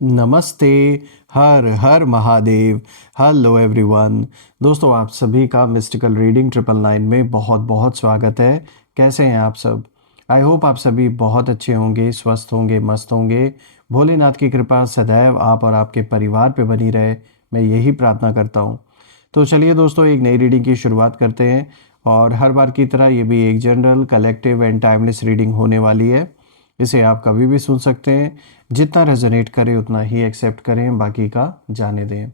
नमस्ते। हर हर महादेव। Hello everyone. दोस्तों, आप सभी का मिस्टिकल रीडिंग 999 में बहुत बहुत स्वागत है। कैसे हैं आप सब? आई होप आप सभी बहुत अच्छे होंगे, स्वस्थ होंगे, मस्त होंगे। भोलेनाथ की कृपा सदैव आप और आपके परिवार पे बनी रहे, मैं यही प्रार्थना करता हूँ। तो चलिए दोस्तों, एक नई रीडिंग की शुरुआत करते हैं। और हर बार की तरह ये भी एक general, collective and timeless reading होने वाली है। इसे आप कभी भी सुन सकते हैं। जितना रेजोनेट करे उतना ही एक्सेप्ट करें, बाकी का जाने दें।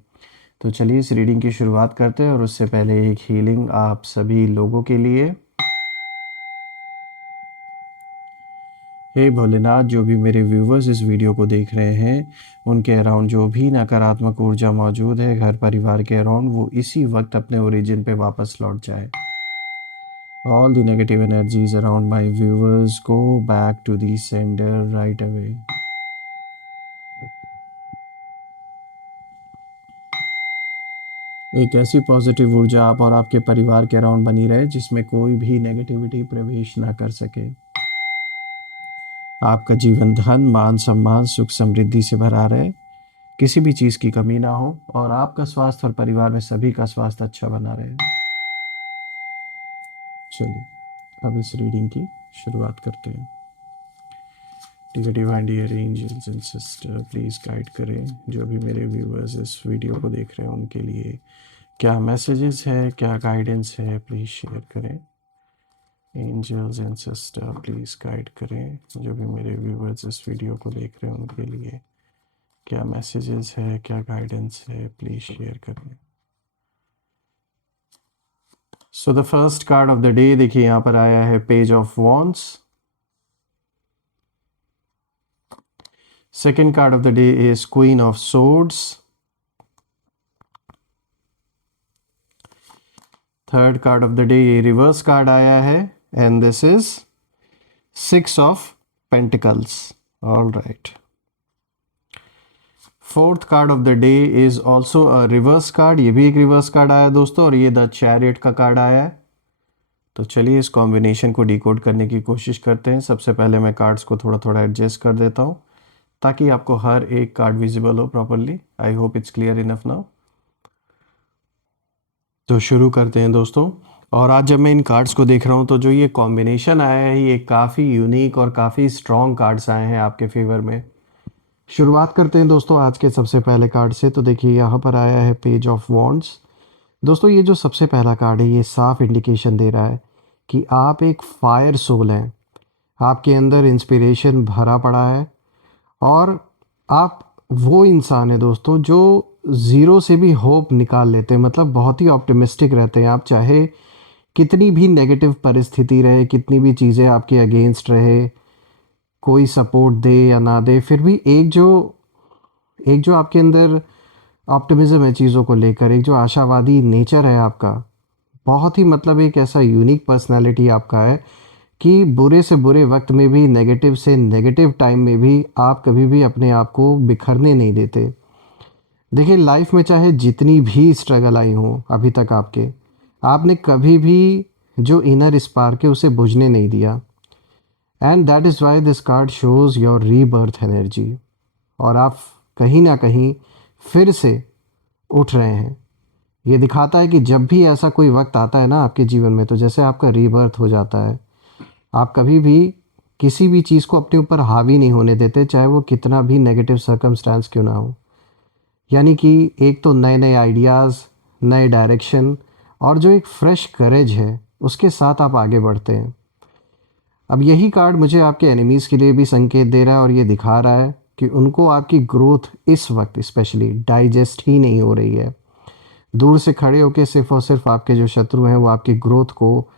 तो चलिए इस रीडिंग की शुरुआत करते हैं, और उससे पहले एक हीलिंग आप सभी लोगों के लिए। हे भोलेनाथ, जो भी मेरे व्यूवर्स इस वीडियो को देख रहे हैं, उनके अराउंड जो भी नकारात्मक ऊर्जा मौजूद है घर परिवार के अराउंड, वो इसी वक्त अपने ओरिजिन पे वापस लौट जाए। All the negative energies around my viewers go back to the sender right away. एक ऐसी पॉजिटिव ऊर्जा आप और आपके परिवार के अराउंड बनी रहे जिसमें कोई भी नेगेटिविटी प्रवेश ना कर सके। आपका जीवन धन, मान सम्मान, सुख समृद्धि से भरा रहे, किसी भी चीज़ की कमी ना हो, और आपका स्वास्थ्य और परिवार में सभी का स्वास्थ्य अच्छा बना रहे। चलिए अब इस रीडिंग की शुरुआत करते हैं। Dear divine, dear angels and sister, please guide करें जो भी मेरे व्यूअर्स इस वीडियो को देख रहे हैं उनके लिए क्या मैसेजेस है, क्या गाइडेंस है, प्लीज़ शेयर करें। Angels and sister please guide करें जो भी मेरे व्यूवर्स इस वीडियो को देख रहे हैं उनके लिए क्या मैसेजेस है, क्या गाइडेंस है, प्लीज़ शेयर करें। So the first card of the day, देखिए यहाँ पर आया है page of wands. Second card of the day is queen of swords. Third card of the day ये रिवर्स कार्ड आया है, and this is 6 of pentacles. All right. Fourth card of the day is also a reverse card, ये भी एक reverse card आया दोस्तों, और ये द चैरियट का कार्ड आया है। तो चलिए इस कॉम्बिनेशन को डिकोड करने की कोशिश करते हैं। सबसे पहले मैं कार्ड्स को थोड़ा थोड़ा एडजस्ट कर देता हूँ ताकि आपको हर एक कार्ड विजिबल हो properly. I hope it's clear enough now. तो शुरू करते हैं दोस्तों। और आज जब मैं इन कार्ड्स को देख रहा हूँ तो जो ये कॉम्बिनेशन आया है ये काफ़ी यूनिक और काफ़ी स्ट्रॉन्ग कार्ड्स आए हैं आपके फेवर में। शुरुआत करते हैं दोस्तों आज के सबसे पहले कार्ड से। तो देखिए यहाँ पर आया है पेज ऑफ वॉन्ड्स। दोस्तों, ये जो सबसे पहला कार्ड है ये साफ इंडिकेशन दे रहा है कि आप एक फायर सोल हैं। आपके अंदर इंस्पिरेशन भरा पड़ा है, और आप वो इंसान है दोस्तों जो ज़ीरो से भी होप निकाल लेते हैं। मतलब बहुत ही ऑप्टिमिस्टिक रहते हैं आप, चाहे कितनी भी नेगेटिव परिस्थिति रहे, कितनी भी चीज़ें आपके अगेंस्ट रहे, कोई सपोर्ट दे या ना दे, फिर भी एक जो आपके अंदर ऑप्टिमिज्म है चीज़ों को लेकर, एक जो आशावादी नेचर है आपका, बहुत ही मतलब एक ऐसा यूनिक पर्सनालिटी आपका है कि बुरे से बुरे वक्त में भी, नेगेटिव से नेगेटिव टाइम में भी आप कभी भी अपने आप को बिखरने नहीं देते। देखिए लाइफ में चाहे जितनी भी स्ट्रगल आई हो अभी तक आपने कभी भी जो इनर स्पार्क है उसे बुझने नहीं दिया। And that is why this card shows your rebirth energy. और आप कहीं ना कहीं फिर से उठ रहे हैं। ये दिखाता है कि जब भी ऐसा कोई वक्त आता है ना आपके जीवन में, तो जैसे आपका रीबर्थ हो जाता है। आप कभी भी किसी भी चीज़ को अपने ऊपर हावी नहीं होने देते, चाहे वो कितना भी नेगेटिव सर्कमस्टांस क्यों ना हो। यानी कि एक तो नए नए आइडियाज़, नए डायरेक्शन, और जो एक फ्रेश करेज है उसके साथ आप आगे बढ़ते हैं। अब यही कार्ड मुझे आपके एनिमीज़ के लिए भी संकेत दे रहा है, और ये दिखा रहा है कि उनको आपकी ग्रोथ इस वक्त स्पेशली डाइजेस्ट ही नहीं हो रही है। दूर से खड़े होकर सिर्फ और सिर्फ आपके जो शत्रु हैं वो आपकी ग्रोथ को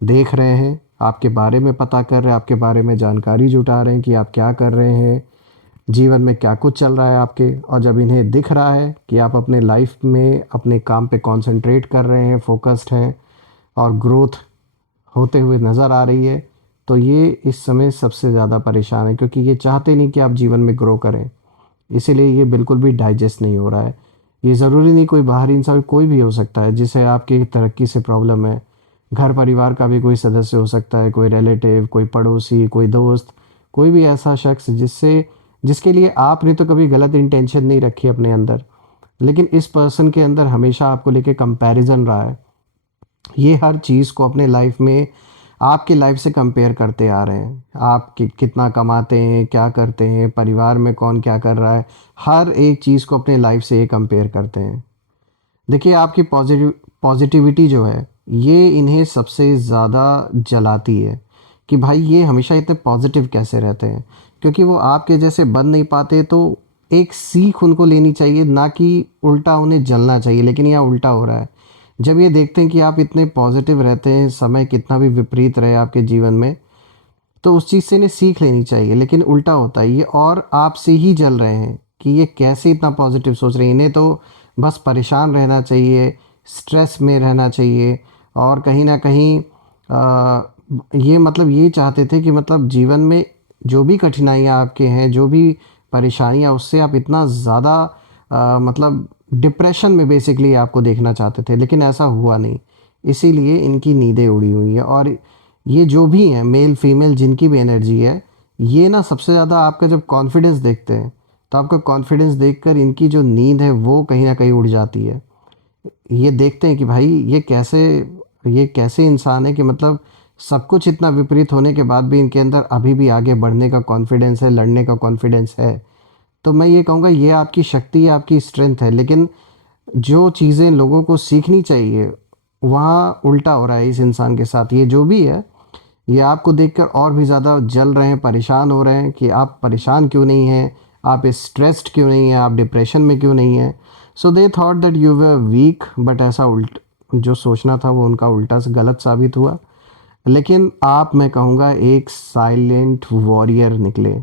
देख रहे हैं, आपके बारे में पता कर रहे हैं, आपके बारे में जानकारी जुटा रहे हैं कि आप क्या कर रहे हैं, जीवन में क्या कुछ चल रहा है आपके। और जब इन्हें दिख रहा है कि आप अपने लाइफ में अपने काम पे कंसंट्रेट कर रहे हैं, फोकस्ड हैं, और ग्रोथ होते हुए नज़र आ रही है, तो ये इस समय सबसे ज़्यादा परेशान है, क्योंकि ये चाहते नहीं कि आप जीवन में ग्रो करें। इसीलिए ये बिल्कुल भी डाइजेस्ट नहीं हो रहा है। ये ज़रूरी नहीं कोई बाहरी इंसान, कोई भी हो सकता है जिसे आपकी तरक्की से प्रॉब्लम है। घर परिवार का भी कोई सदस्य हो सकता है, कोई रिलेटिव, कोई पड़ोसी, कोई दोस्त, कोई भी ऐसा शख्स जिससे जिसके लिए आपने तो कभी गलत इंटेंशन नहीं रखी अपने अंदर, लेकिन इस पर्सन के अंदर हमेशा आपको लेके कंपैरिजन रहा है। ये हर चीज़ को अपने लाइफ में आपकी लाइफ से कंपेयर करते आ रहे हैं। आप कितना कमाते हैं, क्या करते हैं, परिवार में कौन क्या कर रहा है, हर एक चीज़ को अपने लाइफ से ये कंपेयर करते हैं। देखिए, आपकी पॉजिटिविटी जो है, ये इन्हें सबसे ज़्यादा जलाती है कि भाई ये हमेशा इतने पॉजिटिव कैसे रहते हैं, क्योंकि वो आपके जैसे बन नहीं पाते। तो एक सीख उनको लेनी चाहिए, ना कि उल्टा उन्हें जलना चाहिए, लेकिन यहाँ उल्टा हो रहा है। जब ये देखते हैं कि आप इतने पॉजिटिव रहते हैं, समय कितना भी विपरीत रहे आपके जीवन में, तो उस चीज़ से इन्हें सीख लेनी चाहिए, लेकिन उल्टा होता है ये, और आपसे ही जल रहे हैं कि ये कैसे इतना पॉजिटिव सोच रहे हैं। इन्हें तो बस परेशान रहना चाहिए, स्ट्रेस में रहना चाहिए, और कहीं ना कहीं ये मतलब ये चाहते थे कि मतलब जीवन में जो भी कठिनाइयाँ आपके हैं, जो भी परेशानियाँ, उससे आप इतना ज़्यादा मतलब डिप्रेशन में बेसिकली आपको देखना चाहते थे, लेकिन ऐसा हुआ नहीं। इसीलिए इनकी नींदें उड़ी हुई हैं। और ये जो भी हैं, मेल फीमेल जिनकी भी एनर्जी है, ये ना सबसे ज़्यादा आपका जब कॉन्फिडेंस देखते हैं, तो आपका कॉन्फिडेंस देखकर इनकी जो नींद है वो कहीं ना कहीं उड़ जाती है। ये देखते हैं कि भाई ये कैसे इंसान है कि मतलब सब कुछ इतना विपरीत होने के बाद भी इनके अंदर अभी भी आगे बढ़ने का कॉन्फिडेंस है, लड़ने का कॉन्फिडेंस है। तो मैं ये कहूँगा ये आपकी शक्ति है, आपकी स्ट्रेंथ है। लेकिन जो चीज़ें लोगों को सीखनी चाहिए, वहाँ उल्टा हो रहा है इस इंसान के साथ। ये जो भी है, ये आपको देखकर और भी ज़्यादा जल रहे हैं, परेशान हो रहे हैं कि आप परेशान क्यों नहीं हैं, आप स्ट्रेस्ड क्यों नहीं हैं, आप डिप्रेशन में क्यों नहीं हैं। So they thought that you were weak, but ऐसा जो सोचना था वो उनका उल्टा से गलत साबित हुआ। लेकिन आप, मैं कहूँगा, एक साइलेंट वॉरियर निकले।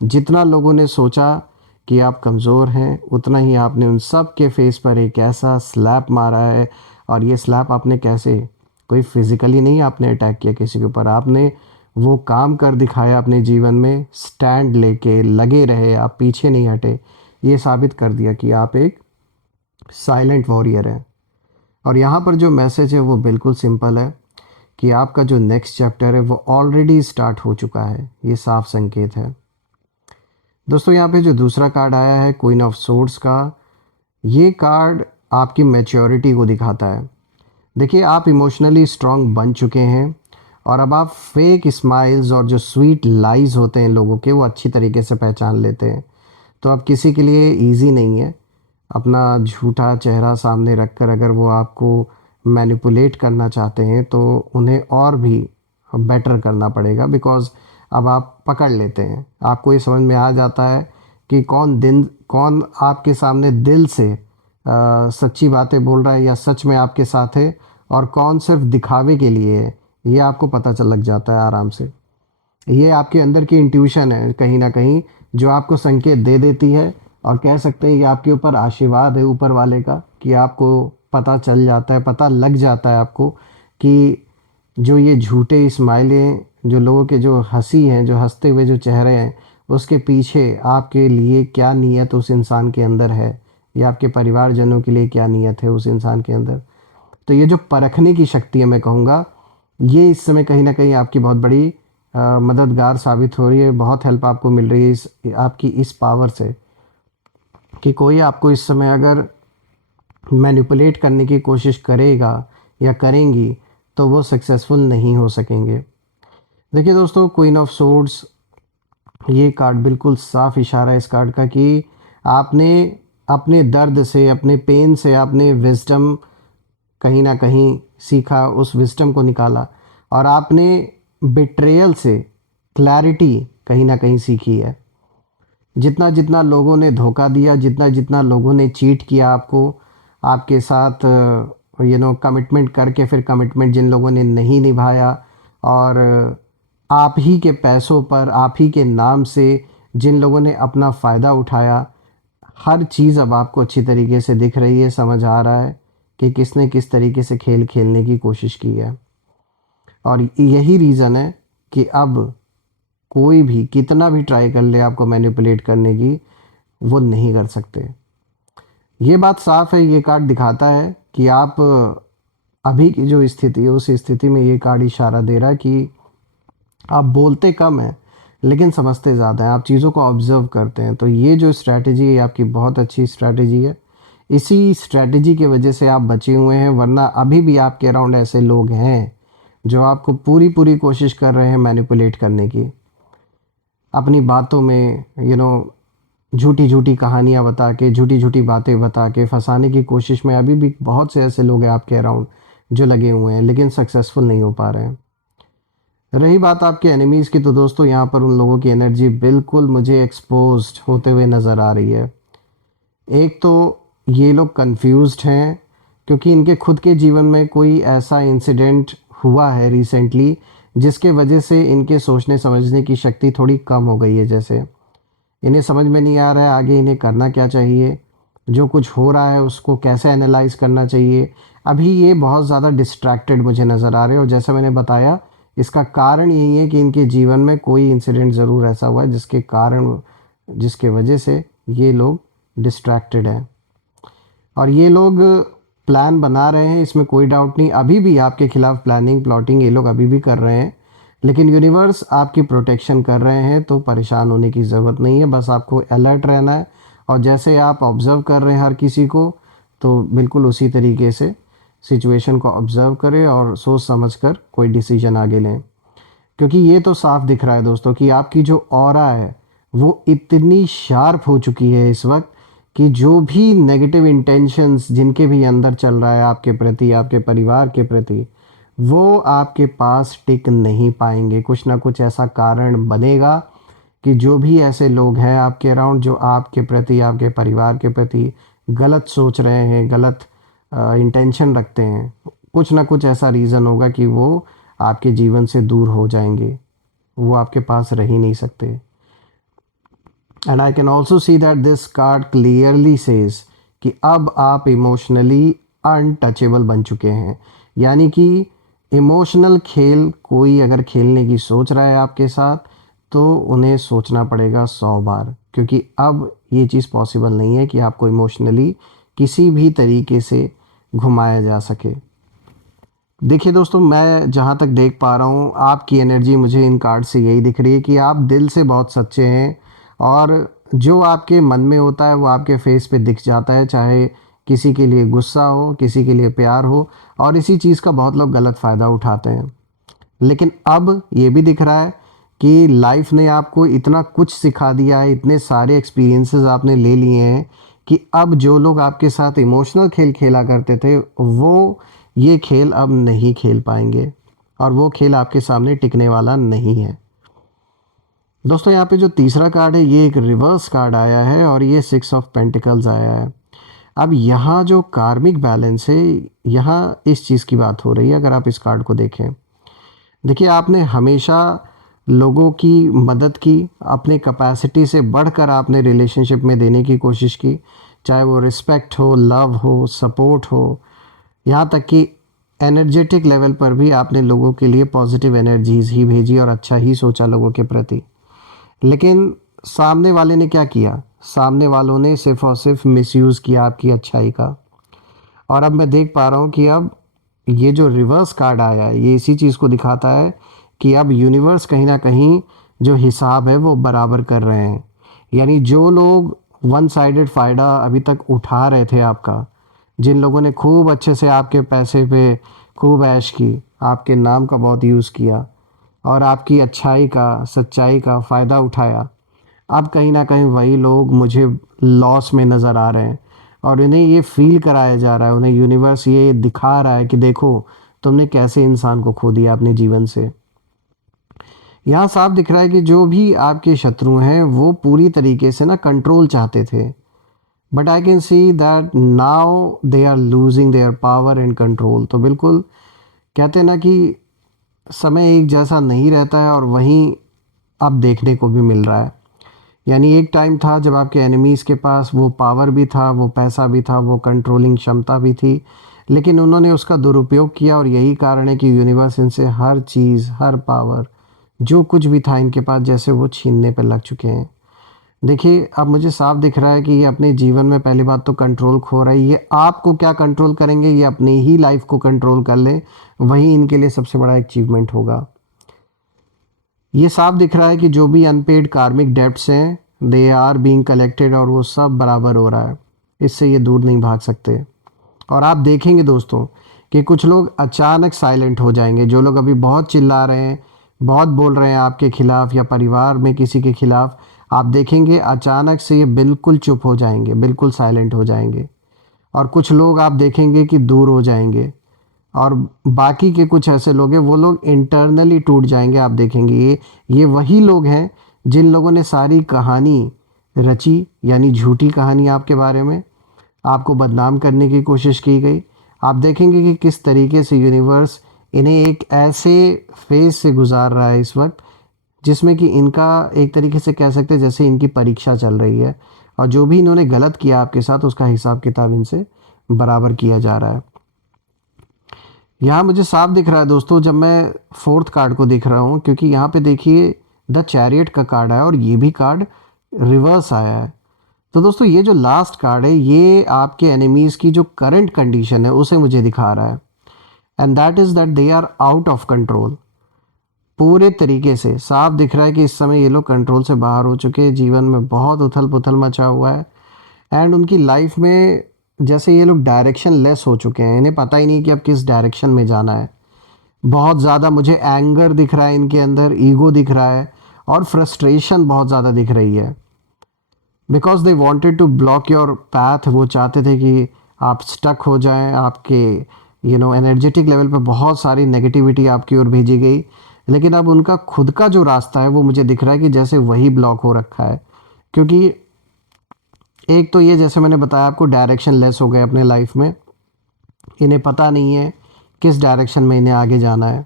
जितना लोगों ने सोचा कि आप कमज़ोर हैं, उतना ही आपने उन सब के फेस पर एक ऐसा स्लैप मारा है। और ये स्लैप आपने कैसे, कोई फिज़िकली नहीं आपने अटैक किया किसी के ऊपर, आपने वो काम कर दिखाया अपने जीवन में, स्टैंड लेके लगे रहे, आप पीछे नहीं हटे। ये साबित कर दिया कि आप एक साइलेंट वॉरियर हैं। और यहाँ पर जो मैसेज है वो बिल्कुल सिंपल है कि आपका जो नेक्स्ट चैप्टर है वो ऑलरेडी स्टार्ट हो चुका है। ये साफ संकेत है। दोस्तों, यहाँ पे जो दूसरा कार्ड आया है, क्वीन ऑफ सोर्ड्स का, ये कार्ड आपकी मैच्योरिटी को दिखाता है। देखिए, आप इमोशनली स्ट्रांग बन चुके हैं, और अब आप फेक स्माइल्स और जो स्वीट लाइज होते हैं लोगों के, वो अच्छी तरीके से पहचान लेते हैं। तो अब किसी के लिए इजी नहीं है अपना झूठा चेहरा सामने रखकर, अगर वो आपको मैनिपुलेट करना चाहते हैं तो उन्हें और भी बेटर करना पड़ेगा। बिकॉज़ अब आप पकड़ लेते हैं, आपको ये समझ में आ जाता है कि कौन आपके सामने दिल से सच्ची बातें बोल रहा है या सच में आपके साथ है, और कौन सिर्फ दिखावे के लिए है। ये आपको पता चल लग जाता है आराम से। ये आपके अंदर की इंट्यूशन है कहीं ना कहीं, जो आपको संकेत दे देती है। और कह सकते हैं ये आपके ऊपर आशीर्वाद है ऊपर वाले का, कि आपको पता चल जाता है, पता लग जाता है आपको कि जो ये झूठे स्माइलें, जो लोगों के जो हंसी हैं, जो हंसते हुए जो चेहरे हैं, उसके पीछे आपके लिए क्या नीयत उस इंसान के अंदर है, या आपके परिवारजनों के लिए क्या नीयत है उस इंसान के अंदर। तो ये जो परखने की शक्ति है, मैं कहूँगा, ये इस समय कहीं ना कहीं आपकी बहुत बड़ी मददगार साबित हो रही है। बहुत हेल्प आपको मिल रही है आपकी इस पावर से, कि कोई आपको इस समय अगर मैनिपुलेट करने की कोशिश करेगा या करेंगी, तो वो सक्सेसफुल नहीं हो सकेंगे। देखिए दोस्तों, क्वीन ऑफ सोर्ड्स, ये कार्ड बिल्कुल साफ इशारा है इस कार्ड का कि आपने अपने दर्द से, अपने पेन से, आपने विजडम कहीं ना कहीं सीखा, उस विजडम को निकाला, और आपने बिट्रेयल से क्लैरिटी कहीं ना कहीं सीखी है। जितना जितना लोगों ने धोखा दिया, जितना जितना लोगों ने चीट किया आपको, आपके साथ कमिटमेंट करके फिर कमिटमेंट जिन लोगों ने नहीं निभाया, और आप ही के पैसों पर, आप ही के नाम से जिन लोगों ने अपना फ़ायदा उठाया, हर चीज़ अब आपको अच्छी तरीके से दिख रही है, समझ आ रहा है कि किसने किस तरीके से खेल खेलने की कोशिश की है। और यही रीज़न है कि अब कोई भी कितना भी ट्राई कर ले आपको मैनिपुलेट करने की, वो नहीं कर सकते। ये बात साफ है, ये कार्ड दिखाता है कि आप अभी की जो स्थिति है, उस स्थिति में ये कार्ड इशारा दे रहा है कि आप बोलते कम हैं, लेकिन समझते ज़्यादा हैं, आप चीज़ों को ऑब्ज़र्व करते हैं। तो ये जो स्ट्रैटेजी है आपकी बहुत अच्छी स्ट्रैटेजी है। इसी स्ट्रैटेजी की वजह से आप बचे हुए हैं, वरना अभी भी आपके अराउंड ऐसे लोग हैं जो आपको पूरी कोशिश कर रहे हैं मैनिपुलेट करने की। अपनी बातों में झूठी-झूठी कहानियाँ बता के, झूठी-झूठी बातें बता के फँसाने की कोशिश में अभी भी बहुत से ऐसे लोग हैं आपके अराउंड जो लगे हुए हैं, लेकिन सक्सेसफुल नहीं हो पा रहे हैं। रही बात आपके एनिमीज़ की, तो दोस्तों यहाँ पर उन लोगों की एनर्जी बिल्कुल मुझे एक्सपोज़्ड होते हुए नज़र आ रही है। एक तो ये लोग कन्फ्यूज़्ड हैं क्योंकि इनके खुद के जीवन में कोई ऐसा इंसिडेंट हुआ है रिसेंटली जिसके वजह से इनके सोचने समझने की शक्ति थोड़ी कम हो गई है। जैसे इन्हें समझ में नहीं आ रहा है आगे इन्हें करना क्या चाहिए, जो कुछ हो रहा है उसको कैसे एनालाइज़ करना चाहिए। अभी ये बहुत ज़्यादा डिस्ट्रैक्टेड मुझे नज़र आ रहे हैं, और जैसा मैंने बताया इसका कारण यही है कि इनके जीवन में कोई इंसिडेंट ज़रूर ऐसा हुआ है जिसके वजह से ये लोग डिस्ट्रैक्टेड हैं। और ये लोग प्लान बना रहे हैं, इसमें कोई डाउट नहीं। अभी भी आपके खिलाफ प्लानिंग प्लॉटिंग ये लोग अभी भी कर रहे हैं, लेकिन यूनिवर्स आपकी प्रोटेक्शन कर रहे हैं, तो परेशान होने की ज़रूरत नहीं है। बस आपको अलर्ट रहना है, और जैसे आप ऑब्ज़र्व कर रहे हैं हर किसी को, तो बिल्कुल उसी तरीके से सिचुएशन को ऑब्ज़र्व करें और सोच समझ कर कोई डिसीजन आगे लें। क्योंकि ये तो साफ दिख रहा है दोस्तों कि आपकी जो ऑरा है वो इतनी शार्प हो चुकी है इस वक्त कि जो भी नेगेटिव इंटेंशंस जिनके भी अंदर चल रहा है आपके प्रति, आपके परिवार के प्रति, वो आपके पास टिक नहीं पाएंगे। कुछ ना कुछ ऐसा कारण बनेगा कि जो भी ऐसे लोग हैं आपके अराउंड जो आपके प्रति, आपके परिवार के प्रति गलत सोच रहे हैं, गलत इंटेंशन रखते हैं, कुछ ना कुछ ऐसा रीज़न होगा कि वो आपके जीवन से दूर हो जाएंगे, वो आपके पास रह ही नहीं सकते। And I can also see that this card clearly says कि अब आप इमोशनली अनटचेबल बन चुके हैं। यानी कि इमोशनल खेल कोई अगर खेलने की सोच रहा है आपके साथ, तो उन्हें सोचना पड़ेगा 100 बार, क्योंकि अब ये चीज़ पॉसिबल नहीं है कि आपको इमोशनली किसी भी तरीके से घुमाया जा सके। देखिए दोस्तों, मैं जहाँ तक देख पा रहा हूँ आपकी एनर्जी मुझे इन कार्ड से यही दिख रही है कि आप दिल से बहुत सच्चे हैं, और जो आपके मन में होता है वो आपके फेस पे दिख जाता है, चाहे किसी के लिए गुस्सा हो, किसी के लिए प्यार हो, और इसी चीज़ का बहुत लोग गलत फ़ायदा उठाते हैं। लेकिन अब ये भी दिख रहा है कि लाइफ ने आपको इतना कुछ सिखा दिया है, इतने सारे एक्सपीरियंसेस आपने ले लिए हैं कि अब जो लोग आपके साथ इमोशनल खेल खेला करते थे वो ये खेल अब नहीं खेल पाएंगे, और वो खेल आपके सामने टिकने वाला नहीं है। दोस्तों यहाँ पे जो तीसरा कार्ड है ये एक रिवर्स कार्ड आया है, और ये 6 ऑफ पेंटिकल्स आया है। अब यहाँ जो कार्मिक बैलेंस है, यहाँ इस चीज़ की बात हो रही है। अगर आप इस कार्ड को देखें, देखिए आपने हमेशा लोगों की मदद की, अपने कैपेसिटी से बढ़कर आपने रिलेशनशिप में देने की कोशिश की, चाहे वो रिस्पेक्ट हो, लव हो, सपोर्ट हो, यहाँ तक कि एनर्जेटिक लेवल पर भी आपने लोगों के लिए पॉजिटिव एनर्जीज ही भेजी और अच्छा ही सोचा लोगों के प्रति। लेकिन सामने वाले ने क्या किया? सामने वालों ने सिर्फ और सिर्फ मिसयूज़ किया आपकी अच्छाई का। और अब मैं देख पा रहा हूँ कि अब ये जो रिवर्स कार्ड आया है ये इसी चीज़ को दिखाता है कि अब यूनिवर्स कहीं ना कहीं जो हिसाब है वो बराबर कर रहे हैं। यानी जो लोग वन साइडेड फ़ायदा अभी तक उठा रहे थे आपका, जिन लोगों ने खूब अच्छे से आपके पैसे पे खूब ऐश की, आपके नाम का बहुत यूज़ किया और आपकी अच्छाई का, सच्चाई का फ़ायदा उठाया, अब कहीं ना कहीं वही लोग मुझे लॉस में नज़र आ रहे हैं, और इन्हें ये फील कराया जा रहा है, उन्हें यूनिवर्स ये दिखा रहा है कि देखो तुमने कैसे इंसान को खो दिया अपने जीवन से। यहाँ साफ दिख रहा है कि जो भी आपके शत्रु हैं वो पूरी तरीके से ना कंट्रोल चाहते थे, but I can see that now they are losing their power and control. तो बिल्कुल कहते हैं ना कि समय एक जैसा नहीं रहता है, और वहीं अब देखने को भी मिल रहा है। यानी एक टाइम था जब आपके एनिमीज़ के पास वो पावर भी था, वो पैसा भी था, वो कंट्रोलिंग क्षमता भी थी, लेकिन उन्होंने उसका दुरुपयोग किया, और यही कारण है कि यूनिवर्स इनसे हर चीज़, हर पावर, जो कुछ भी था इनके पास, जैसे वो छीनने पर लग चुके हैं। देखिए अब मुझे साफ दिख रहा है कि ये अपने जीवन में पहली बात तो कंट्रोल खो रहा है। ये आपको क्या कंट्रोल करेंगे, ये अपनी ही लाइफ को कंट्रोल कर लें, वही इनके लिए सबसे बड़ा अचीवमेंट होगा। ये साफ दिख रहा है कि जो भी अनपेड कार्मिक डेब्ट्स हैं दे आर बीइंग कलेक्टेड और वो सब बराबर हो रहा है। इससे ये दूर नहीं भाग सकते। और आप देखेंगे दोस्तों कि कुछ लोग अचानक साइलेंट हो जाएंगे। जो लोग अभी बहुत चिल्ला रहे हैं, बहुत बोल रहे हैं आपके खिलाफ या परिवार में किसी के खिलाफ, आप देखेंगे अचानक से ये बिल्कुल चुप हो जाएंगे, बिल्कुल साइलेंट हो जाएंगे। और कुछ लोग आप देखेंगे कि दूर हो जाएंगे। और बाकी के कुछ ऐसे लोग हैं, वो लोग इंटरनली टूट जाएंगे। आप देखेंगे ये वही लोग हैं जिन लोगों ने सारी कहानी रची, यानी झूठी कहानी आपके बारे में, आपको बदनाम करने की कोशिश की गई। आप देखेंगे कि किस तरीके से यूनिवर्स इन्हें एक ऐसे फेज से गुजार रहा है इस वक्त जिसमें कि इनका एक तरीके से कह सकते हैं जैसे इनकी परीक्षा चल रही है। और जो भी इन्होंने गलत किया आपके साथ उसका हिसाब किताब इनसे बराबर किया जा रहा है। यहाँ मुझे साफ दिख रहा है दोस्तों, जब मैं फोर्थ कार्ड को देख रहा हूँ, क्योंकि यहाँ पे देखिए द चैरियट का कार्ड आया और ये भी कार्ड रिवर्स आया है। तो दोस्तों ये जो लास्ट कार्ड है ये आपके एनिमीज़ की जो करंट कंडीशन है उसे मुझे दिखा रहा है। And that is that they are out of control. पूरे तरीके से साफ दिख रहा है कि इस समय ये लोग कंट्रोल से बाहर हो चुके हैं। जीवन में बहुत उथल पुथल मचा हुआ है एंड उनकी लाइफ में जैसे ये लोग डायरेक्शन लेस हो चुके हैं। इन्हें पता ही नहीं कि अब किस डायरेक्शन में जाना है। बहुत ज़्यादा मुझे एंगर दिख रहा है इनके अंदर, ईगो दिख रहा है और फ्रस्ट्रेशन बहुत ज़्यादा दिख रही है। Because they wanted to block your path. वो चाहते थे कि आप स्टक हो जाएं, आपके एनर्जेटिक लेवल पे बहुत सारी नेगेटिविटी आपकी ओर भेजी गई। लेकिन अब उनका खुद का जो रास्ता है वो मुझे दिख रहा है कि जैसे वही ब्लॉक हो रखा है। क्योंकि एक तो ये जैसे मैंने बताया आपको डायरेक्शन लेस हो गए अपने लाइफ में। इन्हें पता नहीं है किस डायरेक्शन में इन्हें आगे जाना है।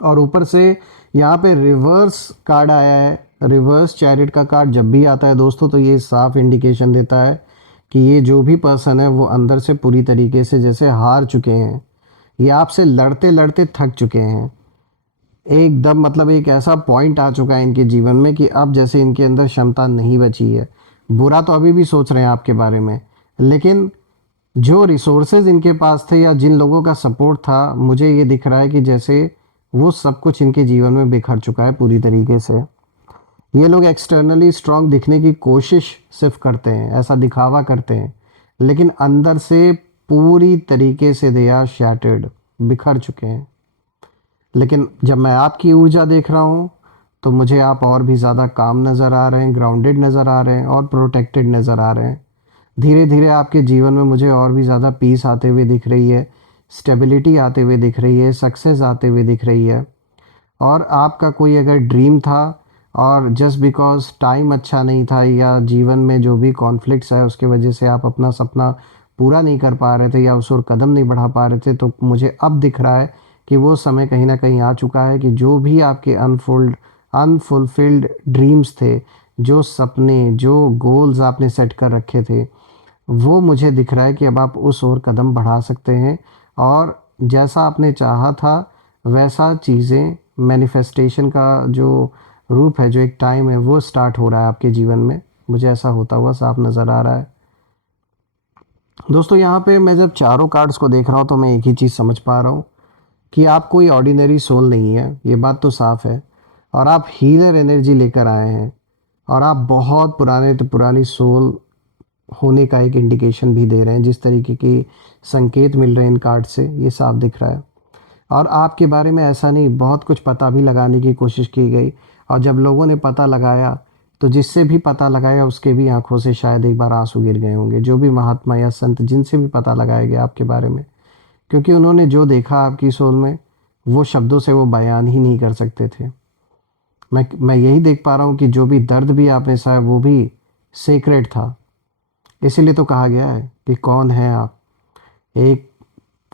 और ऊपर से यहाँ पे रिवर्स कार्ड आया है। रिवर्स चैरिट का कार्ड जब भी आता है दोस्तों तो ये साफ इंडिकेशन देता है कि ये जो भी पर्सन है वो अंदर से पूरी तरीके से जैसे हार चुके हैं। ये आपसे लड़ते लड़ते थक चुके हैं एकदम। मतलब एक ऐसा पॉइंट आ चुका है इनके जीवन में कि अब जैसे इनके अंदर क्षमता नहीं बची है। बुरा तो अभी भी सोच रहे हैं आपके बारे में, लेकिन जो रिसोर्सेज इनके पास थे या जिन लोगों का सपोर्ट था, मुझे ये दिख रहा है कि जैसे वो सब कुछ इनके जीवन में बिखर चुका है पूरी तरीके से। ये लोग एक्सटर्नली स्ट्रांग दिखने की कोशिश सिर्फ करते हैं, ऐसा दिखावा करते हैं, लेकिन अंदर से पूरी तरीके से दे आर शैटर्ड, बिखर चुके हैं। लेकिन जब मैं आपकी ऊर्जा देख रहा हूँ तो मुझे आप और भी ज़्यादा काम नज़र आ रहे हैं, ग्राउंडेड नज़र आ रहे हैं और प्रोटेक्टेड नज़र आ रहे हैं। धीरे धीरे आपके जीवन में मुझे और भी ज़्यादा पीस आते हुए दिख रही है, स्टेबिलिटी आते हुए दिख रही है, सक्सेस आते हुए दिख रही है। और आपका कोई अगर ड्रीम था और जस्ट बिकॉज टाइम अच्छा नहीं था या जीवन में जो भी कॉन्फ्लिक्ट्स है उसके वजह से आप अपना सपना पूरा नहीं कर पा रहे थे या उस ओर कदम नहीं बढ़ा पा रहे थे, तो मुझे अब दिख रहा है कि वो समय कहीं ना कहीं आ चुका है कि जो भी आपके अनफुलफिल्ड ड्रीम्स थे, जो सपने, जो गोल्स आपने सेट कर रखे थे, वो मुझे दिख रहा है कि अब आप उस ओर कदम बढ़ा सकते हैं। और जैसा आपने चाहा था वैसा चीज़ें मैनिफेस्टेशन का जो रूप है, जो एक टाइम है, वो स्टार्ट हो रहा है आपके जीवन में। मुझे ऐसा होता हुआ साफ नज़र आ रहा है दोस्तों। यहाँ पे मैं जब चारों कार्ड्स को देख रहा हूँ तो मैं एक ही चीज़ समझ पा रहा हूँ कि आप कोई ऑर्डिनरी सोल नहीं है, ये बात तो साफ़ है। और आप हीलर एनर्जी लेकर आए हैं और आप बहुत पुरानी सोल होने का एक इंडिकेशन भी दे रहे हैं। जिस तरीके के संकेत मिल रहे हैं इन कार्ड से ये साफ दिख रहा है। और आपके बारे में ऐसा नहीं, बहुत कुछ पता भी लगाने की कोशिश की गई और जब लोगों ने पता लगाया तो जिससे भी पता लगाया उसके भी आंखों से शायद एक बार आंसू गिर गए होंगे। जो भी महात्मा या संत जिनसे भी पता लगाया गया आपके बारे में, क्योंकि उन्होंने जो देखा आपकी सोल में वो शब्दों से वो बयान ही नहीं कर सकते थे। मैं यही देख पा रहा हूँ कि जो भी दर्द भी आपने सहा वो भी सीक्रेट था। इसीलिए तो कहा गया है कि कौन है आप। एक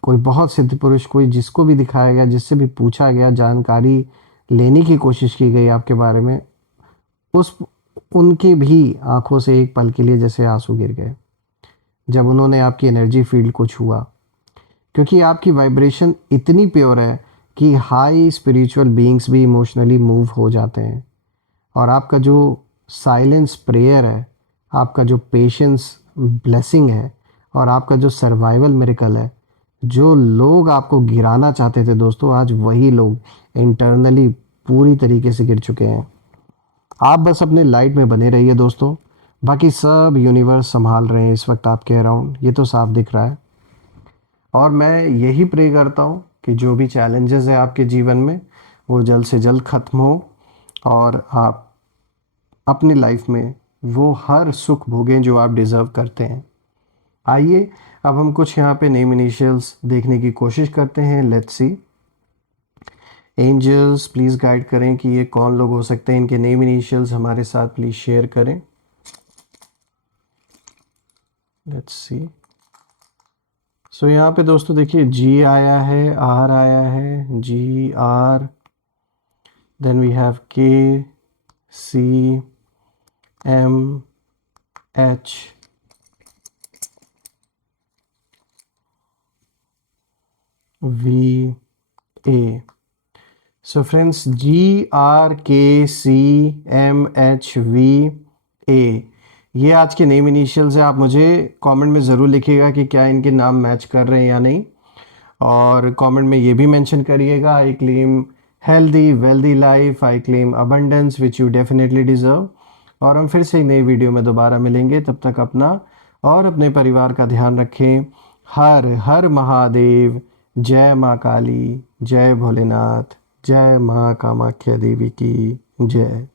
कोई बहुत सिद्ध पुरुष, कोई जिसको भी दिखाया गया, जिससे भी पूछा गया, जानकारी लेने की कोशिश की गई आपके बारे में, उस उनके भी आंखों से एक पल के लिए जैसे आंसू गिर गए जब उन्होंने आपकी एनर्जी फील्ड को छुआ। क्योंकि आपकी वाइब्रेशन इतनी प्योर है कि हाई स्पिरिचुअल बीइंग्स भी इमोशनली मूव हो जाते हैं। और आपका जो साइलेंस प्रेयर है, आपका जो पेशेंस ब्लेसिंग है और आपका जो सर्वाइवल मिरेकल है, जो लोग आपको गिराना चाहते थे दोस्तों, आज वही लोग इंटरनली पूरी तरीके से गिर चुके हैं। आप बस अपने लाइट में बने रहिए दोस्तों, बाकी सब यूनिवर्स संभाल रहे हैं इस वक्त आपके अराउंड, ये तो साफ दिख रहा है। और मैं यही प्रे करता हूँ कि जो भी चैलेंजेस है आपके जीवन में वो जल्द से जल्द ख़त्म हो और आप अपनी लाइफ में वो हर सुख भोगें जो आप डिज़र्व करते हैं। आइए अब हम कुछ यहाँ पे नेम इनिशियल्स देखने की कोशिश करते हैं। Let's see. Angels please guide करें कि ये कौन लोग हो सकते हैं, इनके नेम इनिशियल्स हमारे साथ प्लीज़ शेयर करें। Let's see. सो यहाँ पे दोस्तों देखिए जी आया है, आर आया है, G R, then we have K, C, M, H, V, A. So friends, G R K C M H V A, ये आज के नेम इनिशियल्स है। आप मुझे कमेंट में ज़रूर लिखिएगा कि क्या इनके नाम मैच कर रहे हैं या नहीं, और कमेंट में ये भी मेंशन करिएगा, I claim healthy wealthy life, I claim abundance which you definitely deserve. और हम फिर से एक नई वीडियो में दोबारा मिलेंगे, तब तक अपना और अपने परिवार का ध्यान रखें। हर हर महादेव। जय माँ काली, जय भोलेनाथ, जय माँ कामाख्या देवी की जय।